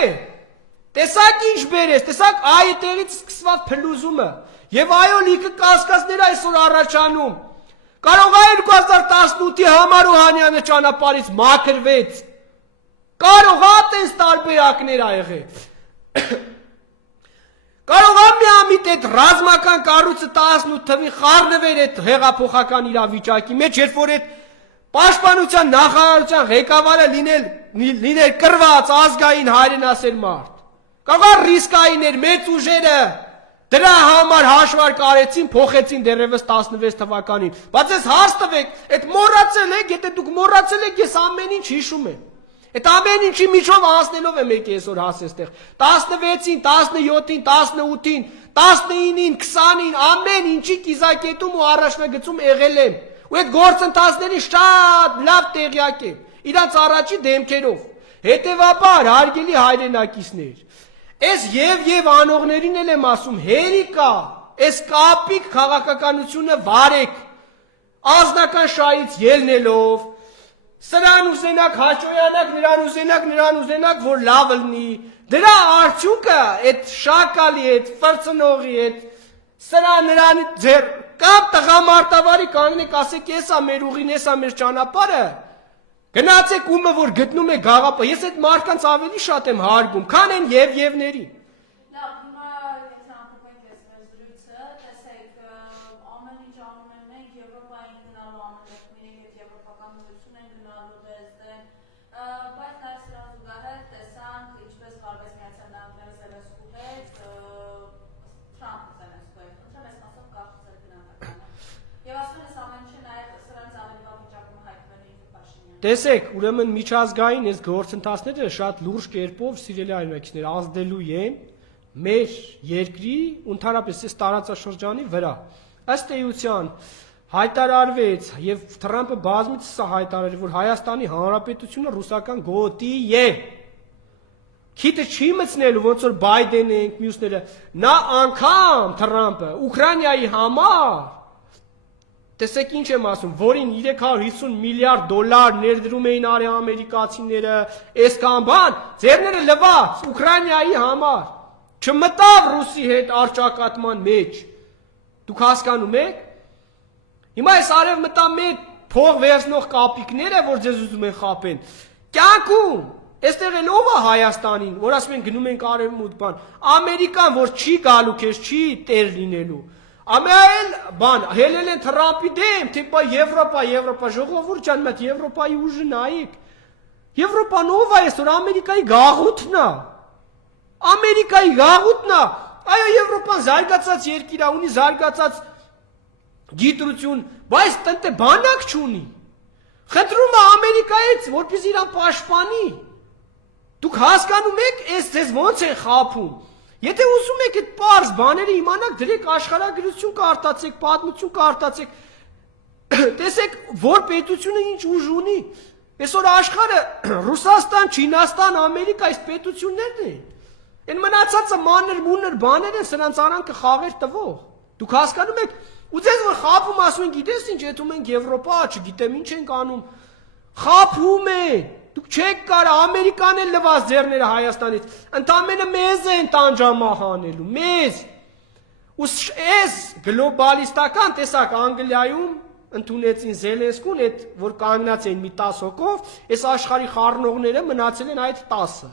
Տեսակ ինչ բերես, տեսակ այդտեղից սկսված փլուզումը։ Եւ այո, լիքը կասկածներ այսօր առաջանում։ Կարող է 2018-ի Համարոհանյանը ճանապարհից մաքրվեց։ Կարող է տես տարբերակներ ա եղել։ Կարող է միամիտ այդ ռազմական կառույցը 18 թվին խառնվեր այդ հեղափոխական իրավիճակի մեջ, երբ որ այդ պաշտպանության նախարարության ղեկավարը լիներ կռված ազգային հայրենասեր մարդ։ Կարող է ռիսկային էր մեծ ուժերը դրա համար հաշվարկ արեցին, փոխեցին դեռևս 16 թվականին։ Բայց ես հարց տվեք, այդ մոռացել եք, եթե դուք մոռացել եք, ես ամեն ինչ հիշում եմ։ Այդ ամեն ինչի միջով անցնելով եմ եկել այսօր հասել այստեղ 16-ին, 17-ին, 18-ին, 19-ին, 20-ին ամեն ինչի կիզակետում ու առաջնագծում եղել եմ։ Ու այդ գործընթացների շատ լավ տեղյակ եմ, իրանց առաջի դեմքերով։ Հետևաբար, հարգելի հայրենակիցներ, այս եւ անողներին էլ եմ ասում, հերիկա, այս կապիկ քաղաքականությունը վարեք, ազնական շահից ելնելով, սրան ուզենակ հաճոյանակ, նրան ուզենակ, որ լավ լինի, դրա արդյունքը, այդ շակալի, այդ ֆրծնողի, այդ սրա նրան ձեր կապ տղամարտավարի կանենք, ասեք, եսա մեր ուղին, եսա մեր ճանապարհը, գնացեք ումը, որ գտնում եք գաղապը, ես այդ մարդկանց ավելի շատ եմ հարգում, քան են եվներին։ Լավ, հիմա եթե ամփոփենք այս մեր զրույցը, տեսեք, ամեն ինչ անում են մենք Եվրոպային գնալու ամենախմիրեք հետ եվրոպական միություն են գնալու դեստեն, բայց նաև սրան զուգահեռ տեսանք ինչպես վարվեց Միացյալ Նահանգները Զելենսկու հետ, Թրամփը Զելենսկու հետ, ընտրեմ այս մասով կախուցել գնահատականը։ Եվ ասում ես ամեն ինչը նաև սրանից ավելի վաղ վիճակում հայտնվել է Փաշինյանը։ Տեսեք, ուրեմն միջազգային այս գործընթացները շատ լուրջ կերպով սիրելի հայրենակիցներ ազդելու են մեր երկրի ընդհանրապես այս տարածաշրջանի վրա։ Ըստ էության հայտարարվեց եւ Թրամփը բազմիցս է հայտարարել, որ Հայաստանի Հանրապետությունը ռուսական գոտի է։ Քիթը չի մտցնելու ոնց որ Բայդենը ենք մյուսները, նա անգամ Թրամփը Ուկրաինայի համար տեսեք ինչ եմ ասում, որին 350 միլիարդ դոլար ներդրում էին արի ամերիկացիները, այսքան բան, ձեռները լված Ուկրաինայի համար, չմտավ ռուսի հետ արճակատման մեջ։ Դուք հասկանում եք։ Հիմա այս արևմտամետ փող վերցնող կապիկները, որ ձեզ ուզում են խաբեն, կյանքում, այստեղ էլ ով է Հայաստանին, որ ասում են գնում ենք արևմուտք բան, Ամերիկան, որ չի գալու քեզ, չի տեր լինելու։ Ամեն բան, հելել են Թրամփի դեմ, թեպա Եվրոպա, ժողովուրդ ջան, մտ Եվրոպայի ուժը նայեք։ Եվրոպան ով է այսօր, Ամերիկայի գաղութն է։ Ամերիկայի գաղութն է։ Այո, Եվրոպան զարգացած երկիր է, ունի զարգացած գիտրություն, բայց տնտե բանակ չունի։ Խնդրում է Ամերիկայից, որպեսզի իրան պաշտպանի։ Դուք հասկանում եք, այս ձեզ ոնց են խաբում։ Եթե ուզում եք այդ պարզ բաները իմանաք, դրեք աշխարհագրություն կարտացեք, պատմություն կարտացեք, տեսեք, որ պետությունը ինչ ուժ ունի։ Այսօր աշխարհը Ռուսաստան, Չինաստան, Ամերիկա այս պետություններն են։ Այն մնացածը մանր-մունր բաներ են, սրանց արանքը խաղեր տվող։ Դուք հասկանում եք, ու ձեզ որ խաբում ասում են, գիտես ինչ, եթում ենք Եվրոպա, չգիտեմ ինչ ենք անում։ Խաբում են։ Դուք չեք կարա Ամերիկան էլ լվաց ձեռները Հայաստանից, ընդամենը մեզ են տանջամահանելու, մեզ։ Ու այս գլոբալիստական տեսակ Անգլիայում ընդունեցին Զելենսկուն, այդ որ կանգնած էին մի 10 հոգով, այս աշխարհի խառնողները մնացել են այդ 10-ը։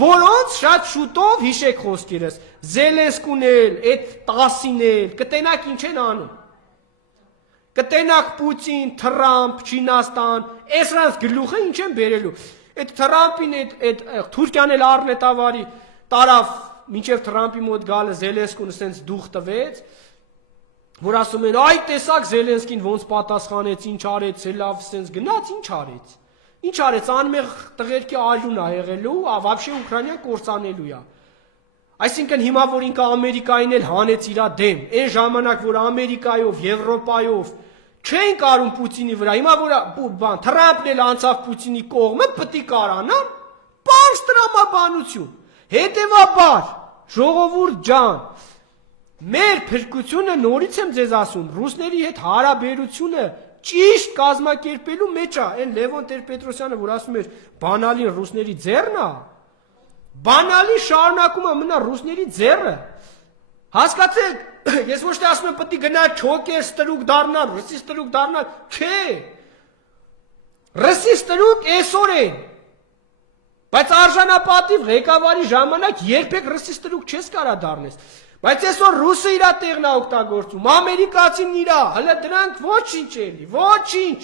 Որոնց շատ շուտով հիշեք խոսքերս, Զելենսկուն էլ, այդ 10-ին էլ, կտենակ ինչ են անում։ Կտենակ Պուտին, Թրամփ, Չինաստան, այսրանց գլուխը ինչ են բերելու։ Այդ Թրամփին այդ Թուրքիան էլ առնետավարի տարավ մինչև Թրամփի մոտ գալը Զելենսկուն ասենց դուխ տվեց, որ ասում են, այ տեսակ Զելենսկին ոնց պատասխանեց, ինչ արեց, լավ ասենց գնաց, ինչ արեց։ Ինչ արեց, անմեղ տղերքի արյուն ա եղելու, вообще Ուկրաինան կործանելու է։ Այսինքն հիմա որ ինքը Ամերիկային էլ հանեց իր դեմ, այն ժամանակ որ Ամերիկայով, Եվրոպայով չեն կարում Պուտինի վրա, հիմա որ բան Թրամփն էլ անցավ Պուտինի կողմը, պետք կարանան, պարզ տրամաբանություն։ Հետևաբար, ժողովուրդ ջան, մեր փրկությունը նորից եմ ձեզ ասում, ռուսների հետ հարաբերությունը ճիշտ կազմակերպելու մեջ է, այն Լևոն Տեր-Պետրոսյանը, որ ասում էր բանալին ռուսների ձեռն է, բանալի շարունակում է մնա ռուսների ձեռը։ Հասկացեք, ես ոչ թե ասում եմ պետք է գնա չոկեր ստրուկ դառնալ, ռսի ստրուկ դառնալ, չէ։ Ռսի ստրուկ այսօր են։ Բայց արժանապատիվ ղեկավարի ժամանակ երբեք ռսի ստրուկ չես կարա դառնես։ Բայց այսօր ռուսը իր տեղն է օգտագործում, ամերիկացին իր, հələ դրանք ոչինչ էլի, ոչինչ։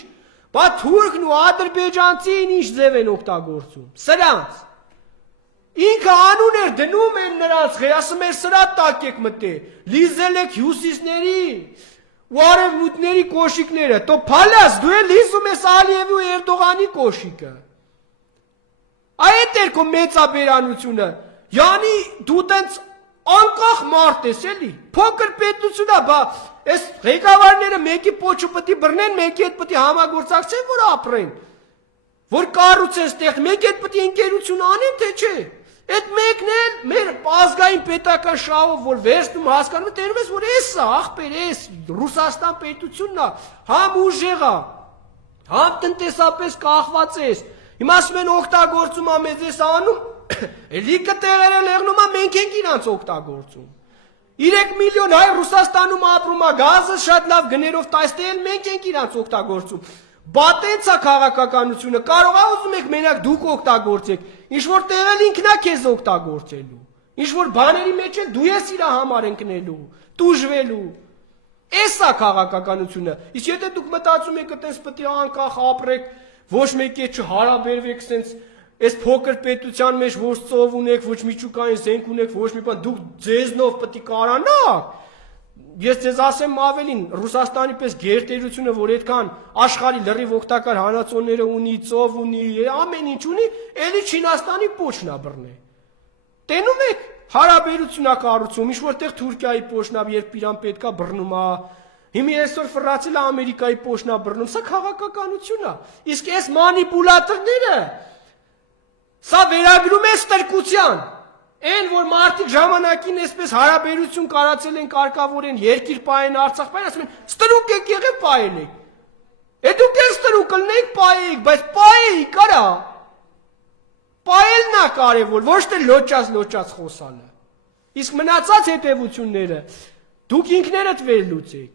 Բա թուրքն ու ադրբեջանցին ինչ ձև են օգտագործում։ Սրանց։ Ինքը անուն էր դնում են նրանց, ասում էր սրա տակ եք մտել, լիզել եք հյուսիսների ու արևմուտքների կոշիկները, տո փալաս դու էլ լիզում ես Ալիևի ու Էրդողանի կոշիկը։ Այդ էր քո մեծաբերանությունը, յանի դու տենց անկախ մարդ ես էլի, փոքր պետություն է, բա այս ղեկավարները մեկի պոչը պետք է բռնեն, մեկի հետ պետք է համագործակցեն, որ ապրեն, որ կառուցեն ստեղ, մեկի հետ պետք է ընկերություն անեն, թե չէ։ Այդ մեկն էլ մեր ազգային պետական շահով, որ վերցնում հասկանում, տենում ես, որ էս է, ախպեր, էս Ռուսաստան պետությունն է, համ ուժեղ է, համ տնտեսապես կախված ես, հիմա ասում են օգտագործում է մեզ ես անում, լիքը տեղերը լեղնում է, մենք ենք իրանց օգտագործում։ 3 միլիոն հայ Ռուսաստանում ապրում է, գազը շատ լավ գներով տայստել, մենք ենք իրանց օգտագործում։ Բա տենց է քաղաքականությունը, կարող է ուզում եք մենակ դուք օգտագործեք, ինչ-որ տեղել ինքն է քեզ օգտագործելու, ինչ-որ բաների մեջ էլ դու ես իր համար ընկնելու, տուժվելու։ Էս է քաղաքականությունը, իսկ եթե դուք մտածում եք այտենց պետք է անկախ ապրեք, ոչ մեկի հետ չհարաբերվեք սենց, այս փոքր պետության մեջ ոչ ծով ունեք, ոչ միջուկային զենք ունեք, ոչ մի բան, դուք ձեզնով պետք է կարանաք։ Ես ձեզ ասեմ ավելին, Ռուսաստանի պես գերտերությունը, որ այդքան աշխարհի լրիվ օգտակար հանածոները ունի, ծով ունի, ամեն ինչ ունի, էլի Չինաստանի պոչն է բռնե։ Տենում եք, հարաբերություն է կառուցում, ինչ որտեղ Թուրքիայի պոչն է, երբ իրան պետքա բռնում է։ Հիմա այսօր ֆրացել է Ամերիկայի պոչն է բռնում, սա քաղաքականություն է։ Իսկ այս մանիպուլատորները սա վերագրում է ստրկության։ Այն, որ մարդիկ ժամանակին այսպես հարաբերություն կարացել են կարգավորեն, երկիր պայեն, Արցախ պայեն, ասում են, ստրուկ եք եղել պայել եք։ Դուք եք ստրուկ ըլնեք պայեք, բայց պայեիք արա։ Պայելն է կարևոր, ոչ թե լոճած խոսալը։ Իսկ մնացած հետևությունները դուք ինքներդ վերլուծեք։